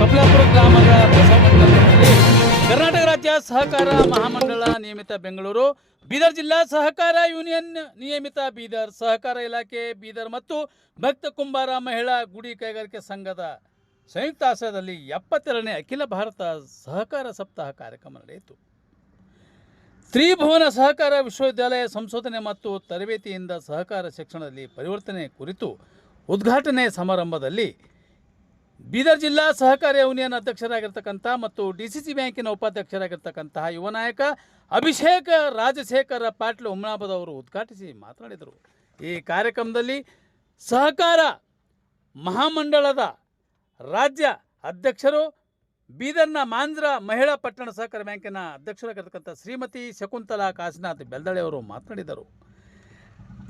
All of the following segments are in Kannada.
ಕಪಿಲಾಪುರ ಗ್ರಾಮದ ಬಸವಮಂಡಲದಲ್ಲಿ ಕರ್ನಾಟಕ ರಾಜ್ಯ ಸಹಕಾರ ಮಹಾಮಂಡಳ ನಿಯಮಿತ ಬೆಂಗಳೂರು, ಬೀದರ್ ಜಿಲ್ಲಾ ಸಹಕಾರ ಯೂನಿಯನ್ ನಿಯಮಿತ ಬೀದರ್ ಸಹಕಾರ ಇಲಾಖೆ, ಬೀದರ್ ಮತ್ತು ಭಕ್ತ ಕುಂಬಾರ ಮಹಿಳಾ ಗುಡಿ ಕೈಗಾರಿಕೆ ಸಂಘದ ಸಂಯುಕ್ತ ಆಶ್ರಯದಲ್ಲಿ ಎಪ್ಪತ್ತೆರಡನೇ ಅಖಿಲ ಭಾರತ ಸಹಕಾರ ಸಪ್ತಾಹ ಕಾರ್ಯಕ್ರಮ ನಡೆಯಿತು. ತ್ರಿಭುವನ ಸಹಕಾರ ವಿಶ್ವವಿದ್ಯಾಲಯ ಸಂಶೋಧನೆ ಮತ್ತು ತರಬೇತಿಯಿಂದ ಸಹಕಾರ ಶಿಕ್ಷಣದಲ್ಲಿ ಪರಿವರ್ತನೆ ಕುರಿತು ಉದ್ಘಾಟನೆ ಸಮಾರಂಭದಲ್ಲಿ ಬೀದರ್ ಜಿಲ್ಲಾ ಸಹಕಾರ ಯೂನಿಯನ್ ಅಧ್ಯಕ್ಷರಾಗಿರ್ತಕ್ಕಂಥ ಮತ್ತು ಡಿ ಸಿ ಸಿ ಬ್ಯಾಂಕಿನ ಉಪಾಧ್ಯಕ್ಷರಾಗಿರ್ತಕ್ಕಂತಹ ಯುವ ನಾಯಕ ಅಭಿಷೇಕ್ ರಾಜಶೇಖರ ಪಾಟೀಲ್ ಉಮ್ನಾಬದ್ ಅವರು ಉದ್ಘಾಟಿಸಿ ಮಾತನಾಡಿದರು. ಈ ಕಾರ್ಯಕ್ರಮದಲ್ಲಿ ಸಹಕಾರ ಮಹಾಮಂಡಳದ ರಾಜ್ಯ ಅಧ್ಯಕ್ಷರು, ಬೀದರ್ನ ಮಾಂಜ್ರ ಮಹಿಳಾ ಪಟ್ಟಣ ಸಹಕಾರ ಬ್ಯಾಂಕಿನ ಅಧ್ಯಕ್ಷರಾಗಿರ್ತಕ್ಕಂಥ ಶ್ರೀಮತಿ ಶಕುಂತಲಾ ಕಾಶಿನಾಥ್ ಬೆಲ್ದಳೆ ಅವರು ಮಾತನಾಡಿದರು.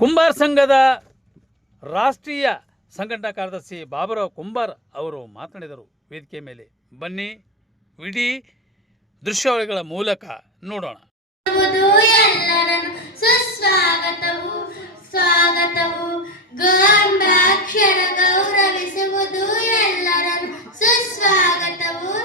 ಕುಂಬಾರ ಸಂಘದ ರಾಷ್ಟ್ರೀಯ ಸಂಘಟನಾ ಕಾರ್ಯದರ್ಶಿ ಬಾಬುರಾವ್ ಕುಂಬಾರ್ ಅವರು ಮಾತನಾಡಿದರು. ವೇದಿಕೆ ಮೇಲೆ ಬನ್ನಿ ವಿಡಿ ದೃಶ್ಯಾವಳಿಗಳ ಮೂಲಕ ನೋಡೋಣ. ಸುಸ್ವಾಗತವು, ಸ್ವಾಗತವು. ಗೌರವಿಸುವುದು ಎಲ್ಲರನ್ನು ಸುಸ್ವಾಗತವು.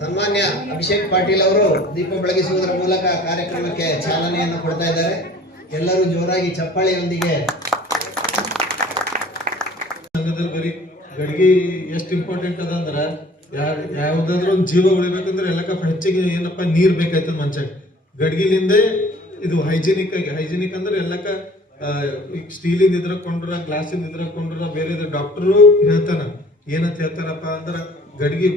ಸನ್ಮಾನ್ಯ ಅಭಿಷೇಕ್ ಪಾಟೀಲ್ ಅವರು ದೀಪ ಬೆಳಗಿಸುವುದರ ಮೂಲಕ ಕಾರ್ಯಕ್ರಮಕ್ಕೆ ಚಾಲನೆಯನ್ನು ಕೊಡ್ತಾ ಇದ್ದಾರೆ. ಎಲ್ಲರೂ ಜೋರಾಗಿ ಚಪ್ಪಾಳೆಯೊಂದಿಗೆ. ಬರೀ ಗಡಿಗೆ ಎಷ್ಟು ಇಂಪಾರ್ಟೆಂಟ್ ಅದ ಅಂದ್ರ ಯಾವ್ದಾದ್ರು ಒಂದು ಜೀವ ಉಳಿಬೇಕಂದ್ರೆ ಎಲ್ಲಕ್ಕ ಹೆಚ್ಚಿಗೆ ಏನಪ್ಪ ನೀರ್ ಬೇಕಾಯ್ತದ ಮನುಷ್ಯ ಗಡ್ಗಿಲಿಂದೆ ಇದು ಹೈಜಿನಿಕ್ ಆಗಿ ಹೈಜಿನಿಕ್ ಅಂದ್ರೆ ಎಲ್ಲಕ್ಕ ಸ್ಟೀಲಿಂದ ಇದ್ರ ಕೊಂಡ್ರ ಗ್ಲಾಸಿಂದ ಇದ್ರ ಕೊಂಡ್ರ ಬೇರೆ ಡಾಕ್ಟರು ಹೇಳ್ತಾನ. ಏನಂತ ಹೇಳ್ತಾರಪ್ಪ ಅಂದ್ರ ಗಡ್ಗಿ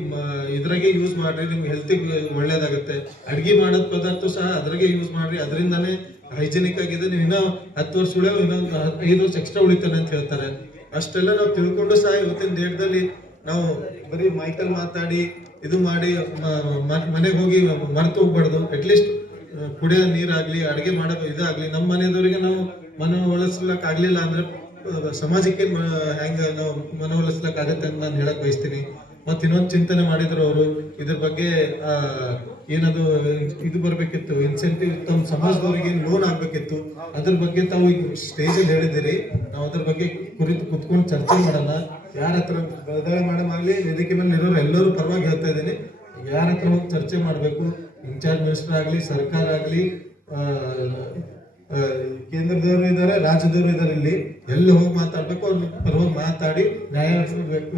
ಇದ್ರಾಗೆ ಯೂಸ್ ಮಾಡ್ರಿ, ನಿಮ್ಗೆ ಹೆಲ್ತಿಗೆ ಒಳ್ಳೇದಾಗುತ್ತೆ. ಅಡ್ಗಿ ಮಾಡೋದ್ ಪದಾರ್ಥ ಸಹ ಅದ್ರಾಗೆ ಯೂಸ್ ಮಾಡ್ರಿ, ಅದರಿಂದಾನೇ ಹೈಜಿನಿಕ್ ಆಗಿದೆ. ನೀವು ಇನ್ನೂ ಹತ್ತು ವರ್ಷ ಉಳಿಯೋ ಇನ್ನೊಂದು ಐದು ವರ್ಷ ಎಕ್ಸ್ಟ್ರಾ ಉಳಿತಾನೆ ಅಂತ ಹೇಳ್ತಾರೆ. ಅಷ್ಟೆಲ್ಲ ನಾವು ತಿಳ್ಕೊಂಡು ಸಹ ಇವತ್ತಿನ ದೇಹದಲ್ಲಿ ನಾವು ಬರೀ ಮೈಕಲ್ ಮಾತಾಡಿ, ಇದು ಮಾಡಿ ಮನೆಗೆ ಹೋಗಿ ಮರೆತು ಹೋಗ್ಬಾರ್ದು. ಅಟ್ಲೀಸ್ಟ್ ಕುಡಿಯೋ ನೀರಾಗ್ಲಿ, ಅಡಿಗೆ ಮಾಡೋ ಇದಾಗ್ಲಿ ನಮ್ಮ ಮನೆಯವರಿಗೆ ನಾವು ಮನವೊಲಿಸ್ಲಕ್ ಆಗ್ಲಿಲ್ಲ ಅಂದ್ರೆ ಸಮಾಜಕ್ಕೆ ಹೆಂಗ ನಾವು ಮನವೊಲಿಸ್ಲಕ್ ಆಗತ್ತೆ ಅಂತ ನಾನು ಹೇಳಕ್ ಬಯಸ್ತೀನಿ. ಮತ್ತೆ ಇನ್ನೊಂದು ಚಿಂತನೆ ಮಾಡಿದ್ರು ಅವರು, ಇದ್ರ ಬಗ್ಗೆ ಏನದು, ಇದು ಬರ್ಬೇಕಿತ್ತು ಇನ್ಸೆಂಟಿವ್ ತಮ್ಮ ಸಮಾಜದವರಿಗೆ ಲೋನ್ ಆಗ್ಬೇಕಿತ್ತು. ಅದ್ರ ಬಗ್ಗೆ ತಾವು ಈಗ ಸ್ಟೇಜ್ ಅಲ್ಲಿ ಹೇಳಿದಿರಿ ನಾವು ಅದ್ರ ಬಗ್ಗೆ ಕುರಿತು ಕುತ್ಕೊಂಡು ಚರ್ಚೆ ಮಾಡಲ್ಲ. ಯಾರ ಹತ್ರ ಬದಲಾವಣೆ ಮೇಡಮ್ ಆಗ್ಲಿ, ವೇದಿಕೆ ಮೇಲೆ ಇರೋರು ಎಲ್ಲರೂ ಪರವಾಗಿ ಹೇಳ್ತಾ ಇದ್ದೀನಿ. ಯಾರ ಹತ್ರ ಹೋಗಿ ಚರ್ಚೆ ಮಾಡಬೇಕು, ಇನ್ಚಾರ್ಜ್ ಮಿನಿಸ್ಟರ್ ಆಗಲಿ, ಸರ್ಕಾರ ಆಗಲಿ ಕೇಂದ್ರದವರು ಇದ್ದಾರೆ, ರಾಜ್ಯದವರು ಇದ್ದಾರೆ ಇಲ್ಲಿ. ಎಲ್ಲಿ ಹೋಗಿ ಮಾತಾಡ್ಬೇಕು ಅವ್ರ ಪರವಾಗಿ ಮಾತಾಡಿ ನ್ಯಾಯ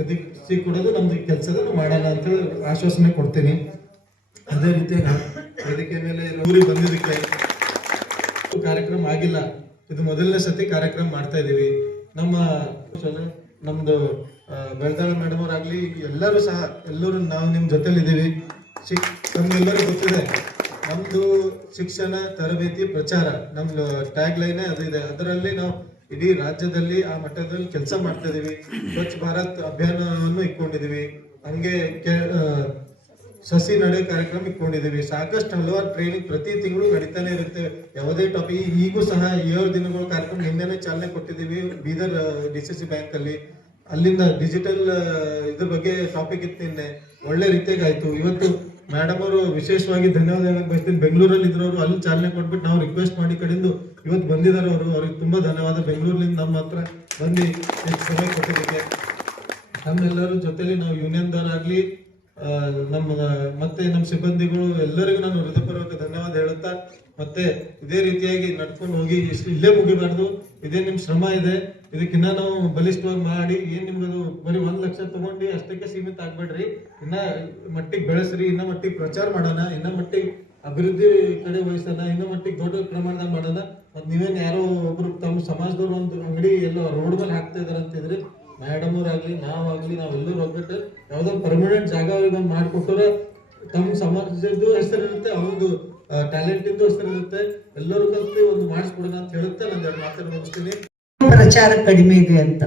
ಒದಗಿಸಿ ಕೊಡೋದು ನಮ್ದು ಕೆಲಸದ ಮಾಡಲ್ಲ ಅಂತ ಆಶ್ವಾಸನೆ ಕೊಡ್ತೀನಿ. ಅದೇ ರೀತಿಯಾಗಿ ವೇದಿಕೆ ಮೇಲೆ ಊರಿಗೆ ಬಂದಿದ್ದಕ್ಕೆ ಕಾರ್ಯಕ್ರಮ ಆಗಿಲ್ಲ. ಇದು ಮೊದಲನೇ ಸತಿ ಕಾರ್ಯಕ್ರಮ ಮಾಡ್ತಾ ಇದ್ದೀವಿ. ನಮ್ಮ ನಮ್ದು ಬೆಳ್ತಾಳ ಮೇಡಮ್ ಅವರಾಗ್ಲಿ ಎಲ್ಲರೂ ಸಹ, ಎಲ್ಲರೂ ನಾವು ನಿಮ್ಮ ಜೊತೆಲಿ ಇದ್ದೀವಿ ಶಿಕ್ ನಮ್ಗೆಲ್ಲರಿಗೂ ಗೊತ್ತಿದೆ. ನಮ್ದು ಶಿಕ್ಷಣ ತರಬೇತಿ ಪ್ರಚಾರ, ನಮ್ದು ಟ್ಯಾಗ್ ಲೈನ್ ಅದು ಇದೆ. ಅದರಲ್ಲಿ ನಾವು ಇಡೀ ರಾಜ್ಯದಲ್ಲಿ ಆ ಮಟ್ಟದಲ್ಲಿ ಕೆಲಸ ಮಾಡ್ತಾ ಇದೀವಿ. ಸ್ವಚ್ಛ ಭಾರತ್ ಅಭಿಯಾನವನ್ನು ಇಟ್ಕೊಂಡಿದೀವಿ. ಹಂಗೆ ಸಸಿ ನಡೆ ಕಾರ್ಯಕ್ರಮ ಇಟ್ಕೊಂಡಿದೀವಿ. ಸಾಕಷ್ಟು ಹಲವಾರು ಟ್ರೈನಿಂಗ್ ಪ್ರತಿ ತಿಂಗಳು ನಡೀತಾನೆ ಇರುತ್ತೆ. ಯಾವುದೇ ಟಾಪಿಕ್ ಈಗೂ ಸಹ ಏಳು ದಿನಗಳ ಕಾರ್ಯಕ್ರಮ ನಿನ್ನೆನೆ ಚಾಲನೆ ಕೊಟ್ಟಿದ್ದೀವಿ Bidar D C C bank ಅಲ್ಲಿ. ಅಲ್ಲಿಂದ ಡಿಜಿಟಲ್ ಇದ್ರ ಬಗ್ಗೆ ಟಾಪಿಕ್ ಇತ್ತು ನಿನ್ನೆ. ಒಳ್ಳೆ ರೀತಿಯಾಗಿ ಆಯ್ತು. ಇವತ್ತು ಮೇಡಮ್ ಅವರು ವಿಶೇಷವಾಗಿ ಧನ್ಯವಾದ ಹೇಳಕ್ ಬಯಸ್ತೀನಿ. ಬೆಂಗಳೂರಲ್ಲಿ ಇದ್ರವರು ಅಲ್ಲಿ ಚಾಲನೆ ಕೊಟ್ಬಿಟ್ಟು ನಾವು ರಿಕ್ವೆಸ್ಟ್ ಮಾಡಿ ಕಡೆಯಿಂದ ಇವತ್ತು ಬಂದಿದ್ದಾರೆ ಅವರು. ಅವ್ರಿಗೆ ತುಂಬಾ ಧನ್ಯವಾದ. ಬೆಂಗಳೂರಿನಿಂದ ನಮ್ಮ ಹತ್ರ ಬಂದು ಹೆಚ್ಚು ಸಮಯ ಕೊಟ್ಟಿದ್ದಕ್ಕೆ. ನಮ್ಮೆಲ್ಲರ ಜೊತೆಲಿ ನಾವು ಯೂನಿಯನ್ದವರಾಗ್ಲಿ ನಮ್ಮ, ಮತ್ತೆ ನಮ್ಮ ಸಿಬ್ಬಂದಿಗಳು ಎಲ್ಲರಿಗೂ ನಾನು ಹೃದಯಪೂರ್ವಕ ಧನ್ಯವಾದ ಹೇಳುತ್ತಾ, ಮತ್ತೆ ಇದೇ ರೀತಿಯಾಗಿ ನಡ್ಕೊಂಡು ಹೋಗಿ ಇಲ್ಲೇ ಮುಗಿಬಾರ್ದು. ಇದೇ ನಿಮ್ಮ ಶ್ರಮ ಇದೆ. ಇದಕ್ಕಿನ್ನ ನಾವು ಬಲಿಷ್ಠವಾಗಿ ಮಾಡಿ, ಏನ್ ನಿಮ್ಗದು ಬರೀ ಒಂದ್ ಲಕ್ಷ ತಗೊಂಡಿ ಅಷ್ಟಕ್ಕೆ ಸೀಮಿತ ಆಗ್ಬೇಡ್ರಿ. ಇನ್ನ ಮಟ್ಟಿಗೆ ಬೆಳೆಸ್ರಿ, ಇನ್ನ ಮಟ್ಟಿಗೆ ಪ್ರಚಾರ ಮಾಡೋಣ, ಇನ್ನ ಮಟ್ಟಿಗೆ ಅಭಿವೃದ್ಧಿ ಕಡೆ ವಹಿಸೋಣ, ಇನ್ನ ಮಟ್ಟಿಗೆ ದೊಡ್ಡ ಪ್ರಮಾಣದಾಗ ಮಾಡೋಣ. ಮತ್ ನೀವೇನ್ ಯಾರೋ ಒಬ್ರು ತಮ್ಮ ಸಮಾಜದವ್ರು ಒಂದು ಅಂಗಡಿ ಎಲ್ಲೋ ರೋಡ್ ಮೇಲೆ ಹಾಕ್ತಾ ಇದಾರೆ ಅಂತಿದ್ರೆ ಮೇಡಮ್ ಅವ್ರಾಗ್ಲಿ, ನಾವಾಗ್ಲಿ ನಾವೆಲ್ಲರೂ ಹೋಗ್ಬಿಟ್ಟು ಯಾವ್ದೋ ಪರ್ಮನೆಂಟ್ ಜಾಗ ಅವ್ರಿಗೆ ಮಾಡ್ಕೊಟ್ರೆ ತಮ್ಮ ಸಮಾಜದ್ದು ಹೆಸರಿರುತ್ತೆ, ಅವ್ರದ್ದು ಟ್ಯಾಲೆಂಟ್ ಇಂದು ಹೆಸರಿರುತ್ತೆ. ಎಲ್ಲರೂ ಕಲ್ತಿ ಒಂದು ಮಾಡಿಸ್ಕೊಡೋಣ ಅಂತ ಹೇಳುತ್ತೆ. ನಾನು ಮಾತನ್ನು ಮುಗಿಸ್ತೀನಿ. ಪ್ರಚಾರ ಕಡಿಮೆ ಇದೆ ಅಂತ.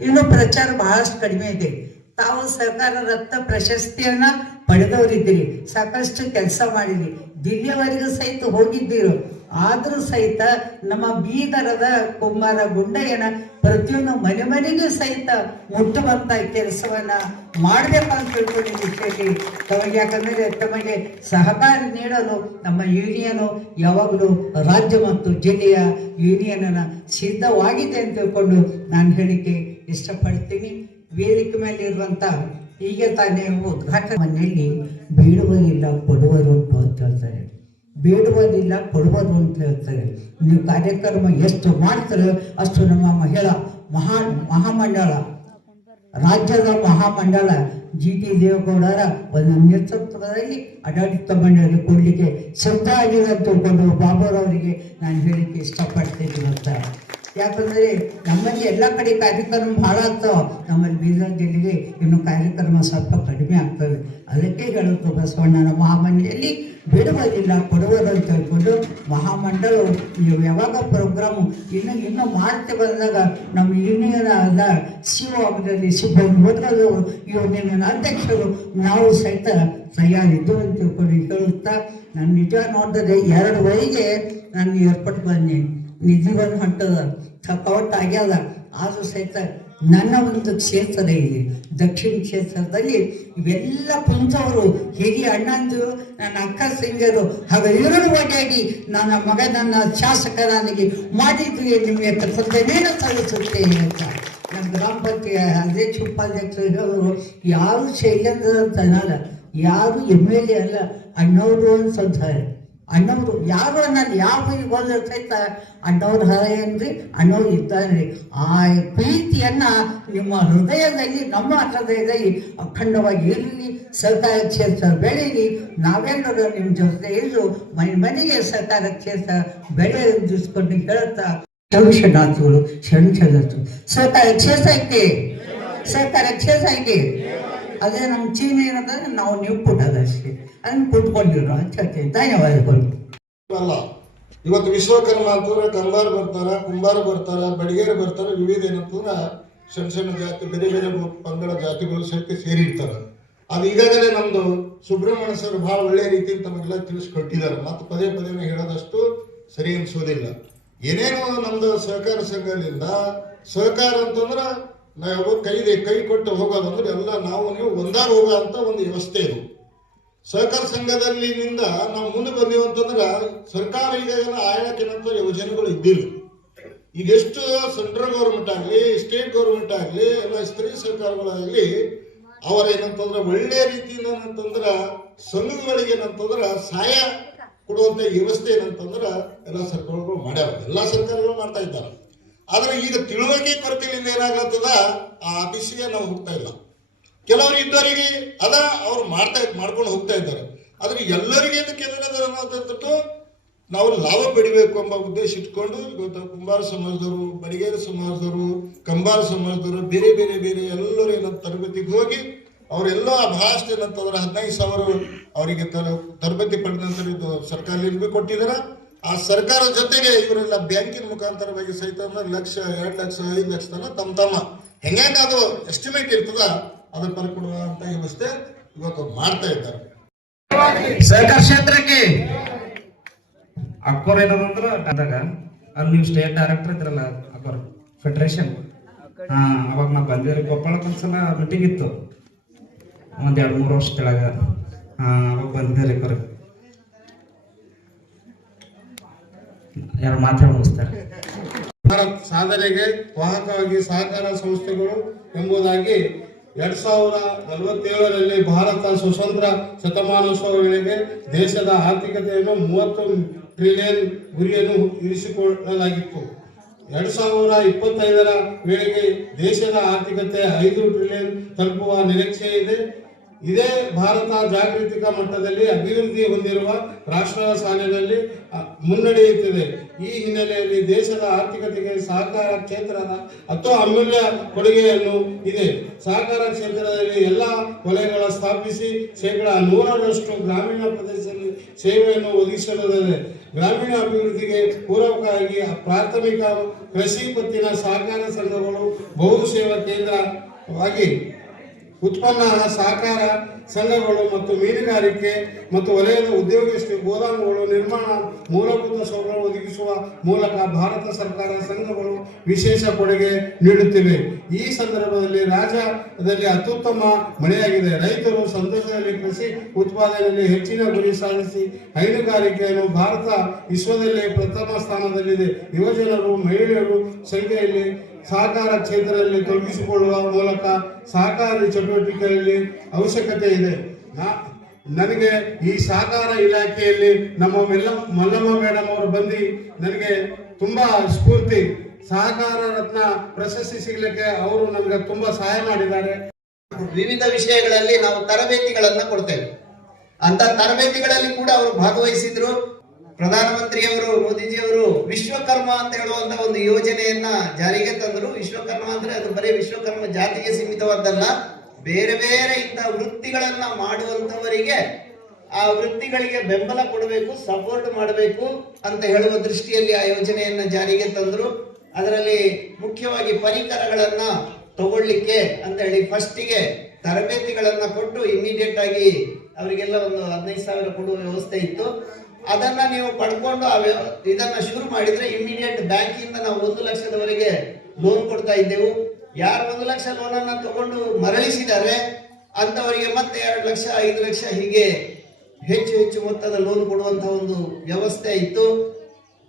ಇನ್ನು ಪ್ರಚಾರ ಬಹಳಷ್ಟು ಕಡಿಮೆ ಇದೆ. ತಾವು ಸರ್ಕಾರ ರತ್ನ ಪ್ರಶಸ್ತಿಯನ್ನ ಪಡೆದವರಿದ್ದೀರಿ. ಸಾಕಷ್ಟು ಕೆಲಸ ಮಾಡಿದ್ರಿ ದಿಲ್ಲಿಯವರೆಗೂ ಸಹಿತ ಹೋಗಿದ್ದೀರು. ಆದರೂ ಸಹಿತ ನಮ್ಮ ಬೀದರದ ಕುಮಾರ ಗುಂಡಯ್ಯನ ಪ್ರತಿಯೊಂದು ಮನೆ ಮನೆಗೂ ಸಹಿತ ಮುಟ್ಟುವಂತ ಕೆಲಸವನ್ನ ಮಾಡ್ಬೇಕಂತ ತಿಳ್ಕೊಂಡು ವಿಷಯದಲ್ಲಿ ತಮಗೆ ಯಾಕಂದರೆ ತಮಗೆ ಸಹಕಾರ ನೀಡಲು ನಮ್ಮ ಯೂನಿಯನು ಯಾವಾಗಲೂ ರಾಜ್ಯ ಮತ್ತು ಜಿಲ್ಲೆಯ ಯೂನಿಯನನ್ನು ಸಿದ್ಧವಾಗಿದೆ ಅಂತ ತಿಳ್ಕೊಂಡು ನಾನು ಹೇಳಿಕೆ ಇಷ್ಟಪಡ್ತೀನಿ. ವೇದಿಕೆ ಮೇಲೆ ಇರುವಂತ ಹೀಗೆ ತಾನೇ ಉದ್ಘಾಟನೆ ಮನೆಯಲ್ಲಿ ಬೀಳುವುದಿಲ್ಲ ಕೊಡುವರು ಅಂತ ಹೇಳ್ತಾರೆ. ಬೇಡುವುದಿಲ್ಲ ಕೊಡುವುದು ಅಂತ ಹೇಳ್ತಾರೆ. ನೀವು ಕಾರ್ಯಕ್ರಮ ಎಷ್ಟು ಮಾಡ್ತಾರೆ ಅಷ್ಟು ನಮ್ಮ ಮಹಿಳಾ ಮಹಾ ಮಹಾಮಂಡಳ ರಾಜ್ಯದ ಮಹಾಮಂಡಲ ಜಿ ಟಿ ದೇವೇಗೌಡರ ಒಂದು ನೇತೃತ್ವದಲ್ಲಿ ಆಡಳಿತ ಮಂಡಳಿ ಕೊಡಲಿಕ್ಕೆ ಸಿದ್ಧ ಆಗಿದೆ ಅಂತ ತಿಳ್ಕೊಂಡು ಬಾಬುರವರಿಗೆ ನಾನು ಹೇಳಲಿಕ್ಕೆ ಇಷ್ಟಪಡ್ತೀನಿ ಅಂತ. ಯಾಕಂದರೆ ನಮ್ಮಲ್ಲಿ ಎಲ್ಲ ಕಡೆ ಕಾರ್ಯಕ್ರಮ ಭಾಳ ಆಗ್ತಾವ. ನಮ್ಮಲ್ಲಿ ಬೀದರ್ ಜಿಲ್ಲೆಗೆ ಇನ್ನು ಕಾರ್ಯಕ್ರಮ ಸ್ವಲ್ಪ ಕಡಿಮೆ ಆಗ್ತವೆ. ಅದಕ್ಕೆ ಹೇಳುತ್ತ ಬಸವಣ್ಣನ ಮಹಾಮನೆಯಲ್ಲಿ ಬಿಡುವುದಿಲ್ಲ ಕೊಡುವುದಂತ ಅಂತ ಹೇಳ್ಕೊಂಡು ಮಹಾಮಂಡಲ ಯಾವಾಗ ಪ್ರೋಗ್ರಾಮು, ಇನ್ನು ಇನ್ನೂ ಮಾಡ್ತಾ ಬಂದಾಗ ನಮ್ಮ ಯೂನಿಯನ್ ಆದ ಶಿವದಲ್ಲಿ ಸಿಬ್ಬಂದಿ ಓದೋದವರು ಯೂನಿಯನ್ ಅಧ್ಯಕ್ಷರು, ನಾವು ಸಹಿತ ತಯಾರಿದ್ದು ಅಂತ ತಿಳ್ಕೊಂಡು ಹೇಳುತ್ತಾ, ನಾನು ನಿಜ ನೋಡಿದ್ರೆ ಎರಡು ವರೆಗೆ ನಾನು ಏರ್ಪಟ್ಟು ನಿಧಿವನ್ನು ಹೊಂಟದ ಥಕಾವಟ್ ಆಗ್ಯದ ಆದರೂ ಸಹಿತ ನನ್ನ ಒಂದು ಕ್ಷೇತ್ರದ ಇಲ್ಲಿ ದಕ್ಷಿಣ ಕ್ಷೇತ್ರದಲ್ಲಿ ಇವೆಲ್ಲ ಕುಂತವರು ಹಿರಿಯ ಅಣ್ಣಂದು, ನನ್ನ ಅಕ್ಕ ಸಿಂಗರು ಹಾಗೂ ಇವರು ಬಗೆಯಾಗಿ ನನ್ನ ಮಗನನ್ನು ಶಾಸಕರಾಗಿ ಮಾಡಿದ್ದು ನಿಮಗೆ ಕೃತಜ್ಞತೆಯನ್ನು ಸಲ್ಲಿಸುತ್ತೇನೆ ಅಂತ. ನಮ್ಮ ಗ್ರಾಮ ಪಂಚಾಯತ್ ಅಧ್ಯಕ್ಷ, ಉಪಾಧ್ಯಕ್ಷರು ಹೇಳೋರು, ಯಾರು ಶೈಲೇಂದ್ರ ಅಂತ ಅನ್ನಲ್ಲ. ಯಾರು ಎಂ ಎಲ್ ಎ ಅಲ್ಲ ಅಣ್ಣವರು ಅಂತ ಅಂತಾರೆ ಅಣ್ಣವರು ಯಾರು ಅನ್ನೋದು ಯಾವ ಸಹಿತ ಅನ್ನೋರು ಹರೇನ್ರಿ ಅಣ್ಣವ್ರು ಇದ್ದಾರೆ ಆ ಪ್ರೀತಿಯನ್ನ ನಿಮ್ಮ ಹೃದಯದಲ್ಲಿ, ನಮ್ಮ ಹೃದಯದಲ್ಲಿ ಅಖಂಡವಾಗಿ ಇರಲಿ ಸರ್ಕಾರ ಕ್ಷೇತ್ರ ಬೆಳೀಲಿ. ನಾವೆಲ್ಲರೂ ನಿಮ್ಮ ಜೊತೆ ಇದ್ದು ಮನೆ ಮನೆಗೆ ಸರ್ಕಾರ ಕ್ಷೇತ್ರ ಬೆಳೆದಿಸ್ಕೊಂಡು ಹೇಳ್ತಾ ಶಂಶನಾಥಗಳು ಕ್ಷಣ ಸರ್ಕಾರ ಕ್ಷೇತ್ರಕ್ಕೆ ಸರ್ಕಾರ ಕ್ಷೇತ್ರಕ್ಕೆ ಅದೇ ನಮ್ಮ ಚೀನ ಏನಂತಂದ್ರೆ ನಾವು ನೀವು ಕೊಟ್ಟದ ಅಷ್ಟೇ. ಅದನ್ನು ಕೊಟ್ಕೊಂಡಿರೋ ಚರ್ಚೆ ಧನ್ಯವಾದಗಳು. ಇವತ್ತು ವಿಶ್ವಕರ್ಮ ಅಂತಂದ್ರೆ ಕಂಬಾರ ಬರ್ತಾರ, ಕುಂಬಾರ ಬರ್ತಾರ, ಬಡಿಗೇರು ಬರ್ತಾರ, ವಿವಿಧ ಏನಂತಂದ್ರೆ ಸಣ್ಣ ಸಣ್ಣ ಜಾತಿ ಬೇರೆ ಬೇರೆ ಪಂಗಡ ಜಾತಿಗಳು ಸಹಿತ ಸೇರಿರ್ತಾರ. ಅದು ಈಗಾಗಲೇ ನಮ್ದು ಸುಬ್ರಹ್ಮಣ್ಯ ಸರ್ ಬಹಳ ಒಳ್ಳೆ ರೀತಿ ತಮಗೆಲ್ಲ ತಿಳಿಸ್ಕೊಟ್ಟಿದ್ದಾರೆ. ಮತ್ತೆ ಪದೇ ಪದೇ ಹೇಳೋದಷ್ಟು ಸರಿ ಅನಿಸೋದಿಲ್ಲ. ಏನೇನು ನಮ್ದು ಸಹಕಾರ ಸಂಘದಿಂದ, ಸಹಕಾರ ಅಂತಂದ್ರೆ ನಾವು ಕೈ ಕೈ ಕೊಟ್ಟು ಹೋಗೋದಂದ್ರೆ ಎಲ್ಲ ನಾವು ನೀವು ಒಂದಾರು ಹೋಗೋ ಅಂತ ಒಂದು ವ್ಯವಸ್ಥೆ ಇದು. ಸಹಕಾರ ಸಂಘದಲ್ಲಿನಿಂದ ನಾವು ಮುಂದೆ ಬಂದೀವಿ ಅಂತಂದ್ರೆ ಸರ್ಕಾರ ಈಗಾಗಲೇ ಆಯಕಿನಂತ ಯೋಜನೆಗಳು ಇದ್ದಿಲ್ಲ. ಈಗ ಎಷ್ಟು ಸೆಂಟ್ರಲ್ ಗೌರ್ಮೆಂಟ್ ಆಗಲಿ, ಸ್ಟೇಟ್ ಗೌರ್ಮೆಂಟ್ ಆಗಲಿ, ಎಲ್ಲ ಸ್ಥಳೀಯ ಸರ್ಕಾರಗಳಾಗಲಿ ಅವರ ಏನಂತಂದ್ರೆ ಒಳ್ಳೆ ರೀತಿಯಿಂದ ಏನಂತಂದ್ರೆ ಸಂಘಗಳಿಗೆ ಏನಂತಂದ್ರೆ ಸಹಾಯ ಕೊಡುವಂತ ವ್ಯವಸ್ಥೆ ಏನಂತಂದ್ರೆ ಎಲ್ಲ ಸರ್ಕಾರಗಳು ಮಾಡ್ಯಾವ. ಎಲ್ಲ ಸರ್ಕಾರಗಳು ಮಾಡ್ತಾ ಇದ್ದಾರೆ ಆದ್ರೆ ಈಗ ತಿಳುವಳಿಕೆ ಕೊರತೆಯಿಂದ ಏನಾಗ್ಲತ್ತದ? ಆ ಆಫೀಸಿಗೆ ನಾವು ಹೋಗ್ತಾ ಇಲ್ಲ. ಕೆಲವರು ಇದ್ದವರಿಗೆ ಅದ ಅವ್ರು ಮಾಡ್ತಾ ಮಾಡ್ಕೊಂಡು ಹೋಗ್ತಾ ಇದ್ದಾರೆ. ಆದ್ರೆ ಎಲ್ಲರಿಗೆ ಇದಕ್ಕೆ ಅನ್ನೋದಂತೂ ನಾವು ಲಾಭ ಪಡಿಬೇಕು ಎಂಬ ಉದ್ದೇಶ ಇಟ್ಕೊಂಡು ಇವತ್ತು ಕುಂಬಾರ ಸಮಾಜದವರು, ಬಡಿಗೇರ ಸಮಾಜದವರು, ಕಂಬಾರ ಸಮಾಜದವರು, ಬೇರೆ ಬೇರೆ ಬೇರೆ ಎಲ್ಲರೂ ಏನಂತ ತರಬೇತಿಗೆ ಹೋಗಿ ಅವರೆಲ್ಲ ಭಾಷೆ ಏನಂತಂದ್ರೆ ಹದಿನೈದು ಸಾವಿರ ಅವರಿಗೆ ತರ, ತರಬೇತಿ ಪಡೆದಂತ ಸರ್ಕಾರದಿಂದ ಕೊಟ್ಟಿದ್ದಾರೆ. ಆ ಸರ್ಕಾರದ ಜೊತೆಗೆ ಇವರೆಲ್ಲ ಬ್ಯಾಂಕಿನ ಮುಖಾಂತರವಾಗಿ ಸಹಿತ ಅಂದ್ರೆ ಲಕ್ಷ, ಎರಡು ಲಕ್ಷ, ಐದು ಲಕ್ಷ ತನ ತಮ್ಮ ತಮ್ಮ. ಹೆಂಗ ಅದು ಎಸ್ಟಿಮೇಟ್ ಇರ್ತದ? ಅದನ್ನ ಬರ್ಕೊಡುವಂತ ವ್ಯವಸ್ಥೆ ಇವತ್ತು ಮಾಡ್ತಾ ಇದ್ದಾರೆ. ಸಹಕಾರ ಕ್ಷೇತ್ರಕ್ಕೆ? ಅಕ್ಕೋರ್ ಏನದಂದ್ರ ಅದಾಗ ಅಲ್ಲಿ ನೀವು ಸ್ಟೇಟ್ ಡೈರೆಕ್ಟರ್ ಇದ್ರಲ್ಲ, ಅಕ್ಕೋರ್ ಫೆಡರೇಷನ್ ಹಾ, ಅವಾಗ ನಾ ಬಂದಿದ್ರೆ ಕೊಪ್ಪಳಕ್ಕೆ ಒಂದ್ಸಲ ಮೀಟಿಂಗ್ ಇತ್ತು. ಒಂದ್ ಎರಡು ಮೂರು ವರ್ಷ ಕೆಳಗ. ಹಾ, ಅವಾಗ ಬಂದಿರಿ ಕೊರ ಯಾರು ಮಾತ್ರ ಮುಗಿಸ್ತಾರೆ. ಭಾರತ ಸಾಧನೆಗೆ ವಾಹಕವಾಗಿ ಸಹಕಾರ ಸಂಸ್ಥೆಗಳು ಎಂಬುದಾಗಿ ಎರಡ್ ಸಾವಿರ ನಲವತ್ತೇಳರಲ್ಲಿ ಭಾರತ ಸ್ವತಂತ್ರ ಶತಮಾನೋತ್ಸವ ವೇಳೆಗೆ ದೇಶದ ಆರ್ಥಿಕತೆಯನ್ನು ಮೂವತ್ತು ಟ್ರಿಲಿಯನ್ ಗುರಿಯನ್ನು ಇರಿಸಿಕೊಳ್ಳಲಾಗಿತ್ತು. ಎರಡ್ ಸಾವಿರ ಇಪ್ಪತ್ತೈದರ ವೇಳೆಗೆ ದೇಶದ ಆರ್ಥಿಕತೆ ಐದು ಟ್ರಿಲಿಯನ್ ತಲುಪುವ ನಿರೀಕ್ಷೆ ಇದೆ. ಇದೇ ಭಾರತ ಜಾಗೃತಿಕ ಮಟ್ಟದಲ್ಲಿ ಅಭಿವೃದ್ಧಿ ಹೊಂದಿರುವ ರಾಷ್ಟ್ರದ ಸಾಲಿನಲ್ಲಿ ಮುನ್ನಡೆಯುತ್ತಿದೆ. ಈ ಹಿನ್ನೆಲೆಯಲ್ಲಿ ದೇಶದ ಆರ್ಥಿಕತೆಗೆ ಸಹಕಾರ ಕ್ಷೇತ್ರದ ಅತ್ವ ಅಮೂಲ್ಯ ಕೊಡುಗೆಯನ್ನು ಇದೆ. ಸಹಕಾರ ಕ್ಷೇತ್ರದಲ್ಲಿ ಎಲ್ಲ ವಲಯಗಳ ಸ್ಥಾಪಿಸಿ ಶೇಕಡ ನೂರರಷ್ಟು ಗ್ರಾಮೀಣ ಪ್ರದೇಶದಲ್ಲಿ ಸೇವೆಯನ್ನು ಒದಗಿಸಲಿದೆ ಗ್ರಾಮೀಣ ಅಭಿವೃದ್ಧಿಗೆ ಪೂರಕವಾಗಿ ಪ್ರಾಥಮಿಕ ಕೃಷಿ ಪತ್ತಿನ ಸಹಕಾರ ಸಂಘಗಳು ಬಹು ಸೇವಾ ಕೇಂದ್ರವಾಗಿ ಉತ್ಪನ್ನ ಸಹಕಾರ ಸಂಘಗಳು ಮತ್ತು ಮೀನುಗಾರಿಕೆ ಮತ್ತು ವಲಯದ ಉದ್ಯೋಗಸ್ಥೆ ಗೋದಾಮುಗಳು, ನಿರ್ಮಾಣ, ಮೂಲಭೂತ ಸೌಲಭ್ಯ ಒದಗಿಸುವ ಮೂಲಕ ಭಾರತ ಸರ್ಕಾರ ಸಂಘಗಳು ವಿಶೇಷ ಕೊಡುಗೆ ನೀಡುತ್ತಿವೆ. ಈ ಸಂದರ್ಭದಲ್ಲಿ ರಾಜ್ಯದಲ್ಲಿ ಅತ್ಯುತ್ತಮ ಮಳೆಯಾಗಿದೆ. ರೈತರು ಸಂತೋಷದಲ್ಲಿ ಕೃಷಿ ಉತ್ಪಾದನೆಯಲ್ಲಿ ಹೆಚ್ಚಿನ ಗುರಿ ಸಾಧಿಸಿ ಹೈನುಗಾರಿಕೆಯನ್ನು ಭಾರತ ವಿಶ್ವದಲ್ಲೇ ಪ್ರಥಮ ಸ್ಥಾನದಲ್ಲಿದೆ. ಯುವಜನರು, ಮಹಿಳೆಯರು ಸಂಖ್ಯೆಯಲ್ಲಿ ಸಹಕಾರ ಕ್ಷೇತ್ರದಲ್ಲಿ ತೊಡಗಿಸಿಕೊಳ್ಳುವ ಮೂಲಕ ಸಹಕಾರ ಚಟುವಟಿಕೆಯಲ್ಲಿ ಅವಶ್ಯಕತೆ ಇದೆ. ನನಗೆ ಈ ಸಹಕಾರ ಇಲಾಖೆಯಲ್ಲಿ ನಮ್ಮ ಮೆಲ್ಲ, ಮಲ್ಲಮ್ಮ ಮೇಡಮ್ ಅವರು ಬಂದು ನನಗೆ ತುಂಬಾ ಸ್ಫೂರ್ತಿ. ಸಹಕಾರ ರತ್ನ ಪ್ರಶಸ್ತಿ ಸಿಗಲಿಕ್ಕೆ ಅವರು ನನಗೆ ತುಂಬಾ ಸಹಾಯ ಮಾಡಿದ್ದಾರೆ. ವಿವಿಧ ವಿಷಯಗಳಲ್ಲಿ ನಾವು ತರಬೇತಿಗಳನ್ನು ಕೊಡ್ತೇವೆ. ಅಂತ ತರಬೇತಿಗಳಲ್ಲಿ ಕೂಡ ಅವರು ಭಾಗವಹಿಸಿದ್ರು. ಪ್ರಧಾನಮಂತ್ರಿಯವರು, ಮೋದಿಜಿಯವರು ವಿಶ್ವಕರ್ಮ ಅಂತ ಹೇಳುವಂತ ಒಂದು ಯೋಜನೆಯನ್ನ ಜಾರಿಗೆ ತಂದರು. ವಿಶ್ವಕರ್ಮ ಅಂದ್ರೆ ಅದು ಬರೀ ವಿಶ್ವಕರ್ಮ ಜಾತಿಗೆ ಸೀಮಿತವಾದ್ದಲ್ಲ, ಬೇರೆ ಬೇರೆ ಇಂಥ ವೃತ್ತಿಗಳನ್ನ ಮಾಡುವಂತವರಿಗೆ ಆ ವೃತ್ತಿಗಳಿಗೆ ಬೆಂಬಲ ಕೊಡಬೇಕು ಸಪೋರ್ಟ್ ಮಾಡಬೇಕು ಅಂತ ಹೇಳುವ ದೃಷ್ಟಿಯಲ್ಲಿ ಆ ಯೋಜನೆಯನ್ನ ಜಾರಿಗೆ ತಂದರು. ಅದರಲ್ಲಿ ಮುಖ್ಯವಾಗಿ ಪರಿಕರಗಳನ್ನ ತಗೊಳ್ಳಿಕ್ಕೆ ಅಂತ ಹೇಳಿ ಫಸ್ಟಿಗೆ ತರಬೇತಿಗಳನ್ನ ಕೊಟ್ಟು ಇಮಿಡಿಯೇಟ್ ಆಗಿ ಅವರಿಗೆಲ್ಲ ಒಂದು ಹದಿನೈದು ಸಾವಿರ ಕೊಡುವ ವ್ಯವಸ್ಥೆ ಇತ್ತು. ಅದನ್ನ ನೀವು ಪಡ್ಕೊಂಡು ಇದನ್ನ ಶುರು ಮಾಡಿದ್ರೆ ಇಮಿಡಿಯೇಟ್ ಬ್ಯಾಂಕಿಂದ ನಾವು ಒಂದು ಲಕ್ಷದವರೆಗೆ ಲೋನ್ ಕೊಡ್ತಾ ಇದ್ದೆವು. ಯಾರು ಒಂದು ಲಕ್ಷ ಲೋನ್ ಅನ್ನ ತಗೊಂಡು ಮರಳಿಸಿದ್ದಾರೆ ಅಂತವರಿಗೆ ಮತ್ತೆ ಎರಡು ಲಕ್ಷ, ಐದು ಲಕ್ಷ ಹೀಗೆ ಹೆಚ್ಚು ಹೆಚ್ಚು ಮೊತ್ತದ ಲೋನ್ ಕೊಡುವಂತಹ ಒಂದು ವ್ಯವಸ್ಥೆ ಇತ್ತು.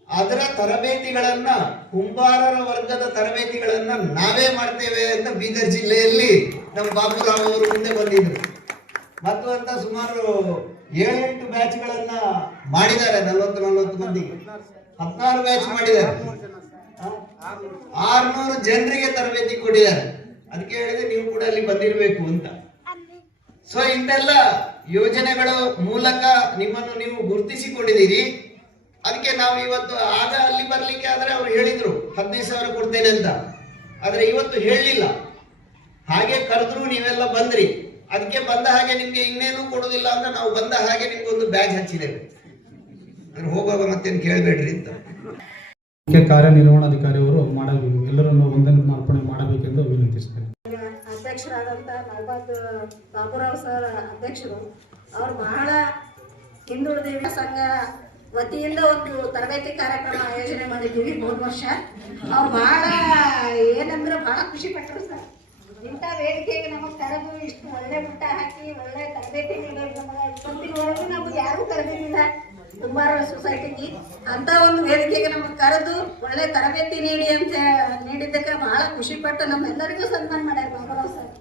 ಅದರ ತರಬೇತಿಗಳನ್ನ ಕುಂಬಾರರ ವರ್ಗದ ತರಬೇತಿಗಳನ್ನ ನಾವೇ ಮಾಡ್ತೇವೆ ಅಂತ ಬೀದರ್ ಜಿಲ್ಲೆಯಲ್ಲಿ ನಮ್ಮ ಬಾಬುರಾವ್ ಅವರು ಮುಂದೆ ಬಂದಿದ್ರು. ಮತ್ತು ಅಂತ ಸುಮಾರು ಏಳೆಂಟು ಬ್ಯಾಚ್ಗಳನ್ನ ಮಾಡಿದ್ದಾರೆ, ನಲವತ್ತು ನಲವತ್ತು ಮಂದಿ. ಹದಿನಾರು ಬ್ಯಾಚ್ ಮಾಡಿದ್ದಾರೆ. ಆರ್ನೂರು ಜನರಿಗೆ ತರಬೇತಿ ಕೊಟ್ಟಿದ್ದಾರೆ. ಅದಕ್ಕೆ ಹೇಳಿದ್ರೆ ನೀವು ಕೂಡ ಅಲ್ಲಿ ಬಂದಿರಬೇಕು ಅಂತ. ಸೊ ಇಂತೆಲ್ಲ ಯೋಜನೆಗಳ ಮೂಲಕ ನಿಮ್ಮನ್ನು ನೀವು ಗುರುತಿಸಿಕೊಂಡಿದ್ದೀರಿ. ಅದಕ್ಕೆ ನಾವು ಇವತ್ತು ಆಗ ಅಲ್ಲಿ ಬರ್ಲಿಕ್ಕೆ ಆದ್ರೆ ಅವ್ರು ಹೇಳಿದ್ರು, ಹದಿನೈದು ಸಾವಿರ ಕೊಡ್ತೇನೆ ಅಂತ. ಆದ್ರೆ ಇವತ್ತು ಹೇಳಲಿಲ್ಲ ಹಾಗೆ ಕರೆದ್ರು ನೀವೆಲ್ಲ ಬಂದ್ರಿ. ಅದಕ್ಕೆ ಬಂದ ಹಾಗೆ ನಿಮ್ಗೆ ಇನ್ನೇನು ಕೊಡೋದಿಲ್ಲ ಅಂತ ನಾವು ಬಂದ ಹಾಗೆ ನಿಮ್ಗೆ ಒಂದು ಬ್ಯಾಗ್ ಹಚ್ಚಿದ್ದೇವೆ ಅಂದ್ರೆ ಹೋಗುವಾಗ ಮತ್ತೇನು ಕೇಳಬೇಡ್ರಿ ಅಂತ. ಮುಖ್ಯ ಕಾರ್ಯನಿರ್ವಹಣಾಧಿಕಾರಿಯವರು ಮಾಡಬೇಕು. ಎಲ್ಲರನ್ನು ಒಂದನ್ನು ಮಾರ್ಪಣೆ ಮಾಡಬೇಕೆಂದು ವಿನಂತಿಸ್ತೇನೆ. ಅಧ್ಯಕ್ಷರಾದಂಥ ನವಬಾದ್ ಬಾಬುರಾವ್ ಸರ್ ಅಧ್ಯಕ್ಷರು ಅವರು ಬಹಳ ಹಿಂದುಳಿದ ಸಂಘ ವತಿಯಿಂದ ಒಂದು ತರಬೇತಿ ಕಾರ್ಯಕ್ರಮ ಆಯೋಜನೆ ಮಾಡಿದ್ದೀವಿ. ಹೋದ ವರ್ಷ. ಅವ್ರು ಬಹಳ ಏನಂದ್ರೆ ಬಹಳ ಖುಷಿ ಪಟ್ಟರು ಸರ್. ಇಂಥ ವೇದಿಕೆಗೆ ನಮಗೆ ಕರೆದು ಇಷ್ಟು ಒಳ್ಳೆ ಊಟ ಹಾಕಿ ಒಳ್ಳೆ ತರಬೇತಿ ನೀಡೋದು ನಮಗೆ ಯಾರು ನಮ್ಗೆ ಯಾರೂ ಕರೆದಿಲ್ಲ ಕುಂಬಾರ ಸೊಸೈಟಿಗೆ ಅಂತ ಒಂದು ವೇದಿಕೆಗೆ ನಮಗೆ ಕರೆದು ಒಳ್ಳೆ ತರಬೇತಿ ನೀಡಿ ಅಂತ ನೀಡಿದ್ದಕ್ಕೆ ಬಹಳ ಖುಷಿ ಪಟ್ಟು ನಮ್ಮೆಲ್ಲರಿಗೂ ಸನ್ಮಾನ ಮಾಡ್ಯಾರ ಗೌರವ ಸರ್.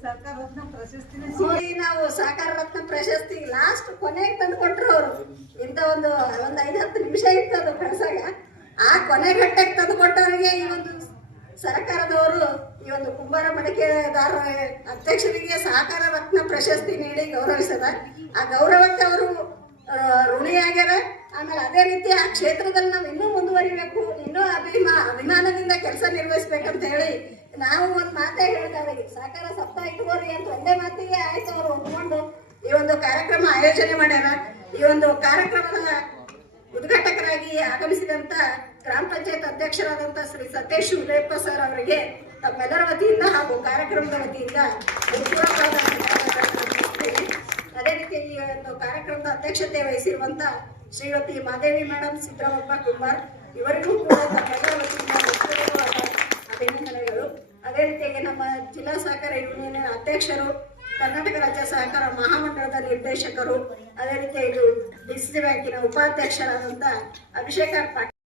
ಸರ್ಕಾರ ರತ್ನ ಪ್ರಶಸ್ತಿ ನಾವು ಸಹಕಾರ ರತ್ನ ಪ್ರಶಸ್ತಿ ಲಾಸ್ಟ್ ಕೊನೆಗೆ ತಂದು ಕೊಟ್ರು ಅವರು. ಇಂಥ ಒಂದು ಒಂದು ಐದು ಹತ್ತು ನಿಮಿಷ ಇತ್ತು ಅದು ಕಳ್ಸಾಗ ಆ ಕೊನೆ ಘಟ್ಟಕ್ಕೆ ತಂದು ಕೊಟ್ಟವರಿಗೆ ಈ ಒಂದು ಸರ್ಕಾರದವರು ಈ ಒಂದು ಕುಂಬಾರ ಮಡಿಕೆದಾರ ಅಧ್ಯಕ್ಷರಿಗೆ ಸಹಕಾರ ರತ್ನ ಪ್ರಶಸ್ತಿ ನೀಡಿ ಗೌರವಿಸದ. ಆ ಗೌರವಕ್ಕೆ ಅವರು ಋಣಿಯಾಗ್ಯಾರ ಆಮೇಲೆ ಅದೇ ರೀತಿ ಆ ಕ್ಷೇತ್ರದಲ್ಲಿ ನಾವು ಇನ್ನೂ ಮುಂದುವರಿಬೇಕು, ಇನ್ನೂ ಅಭಿಮಾ, ಅಭಿಮಾನದಿಂದ ಕೆಲಸ ನಿರ್ವಹಿಸ್ಬೇಕಂತ ಹೇಳಿ ನಾವು ಒಂದು ಮಾತೇ ಹೇಳಿದವರಿಗೆ ಸಹಕಾರ ಸಪ್ತಾಹ ಇಟ್ಕೋರಿ ಅಂತ ಒಂದೇ ಮಾತಿಗೆ ಆಯ್ತು ಅವರು ಒಪ್ಕೊಂಡು ಈ ಒಂದು ಕಾರ್ಯಕ್ರಮ ಆಯೋಜನೆ ಮಾಡ್ಯಾರ. ಈ ಒಂದು ಕಾರ್ಯಕ್ರಮದ ಉದ್ಘಾಟಕರಾಗಿ ಆಗಮಿಸಿದಂತ ಗ್ರಾಮ ಪಂಚಾಯತ್ ಅಧ್ಯಕ್ಷರಾದಂತ ಶ್ರೀ ಸತೀಶ್ ಉದಯಪ್ಪ ಸರ್ ಅವರಿಗೆ ತಮ್ಮೆಲ್ಲರ ವತಿಯಿಂದ ಹಾಗೂ ಕಾರ್ಯಕ್ರಮದ ವತಿಯಿಂದ ಅದೇ ರೀತಿ ಈ ಒಂದು ಕಾರ್ಯಕ್ರಮದ ಅಧ್ಯಕ್ಷತೆ ವಹಿಸಿರುವಂತ ಶ್ರೀಮತಿ ಮಾದೇವಿ ಮೇಡಮ್ ಸಿದ್ದರಾಮಪ್ಪ ಕುಮಾರ್ ಇವರಿಗೂ ಕೂಡ ತಮ್ಮೆಲ್ಲರ ವತಿಯಿಂದ ಅಭಿನಂದನೆಗಳು. ಅದೇ ರೀತಿಯಾಗಿ ನಮ್ಮ ಜಿಲ್ಲಾ ಸಹಕಾರ ಯೂನಿಯನ್ ಅಧ್ಯಕ್ಷರು, ಕರ್ನಾಟಕ ರಾಜ್ಯ ಸಹಕಾರ ಮಹಾಮಂಡಳದ ನಿರ್ದೇಶಕರು, ಅದೇ ರೀತಿ ಇದು ಡಿಸಿಸಿ ಬ್ಯಾಂಕಿನ ಉಪಾಧ್ಯಕ್ಷರಾದಂಥ ಅಭಿಷೇಕ ಪಾಟೀಲ್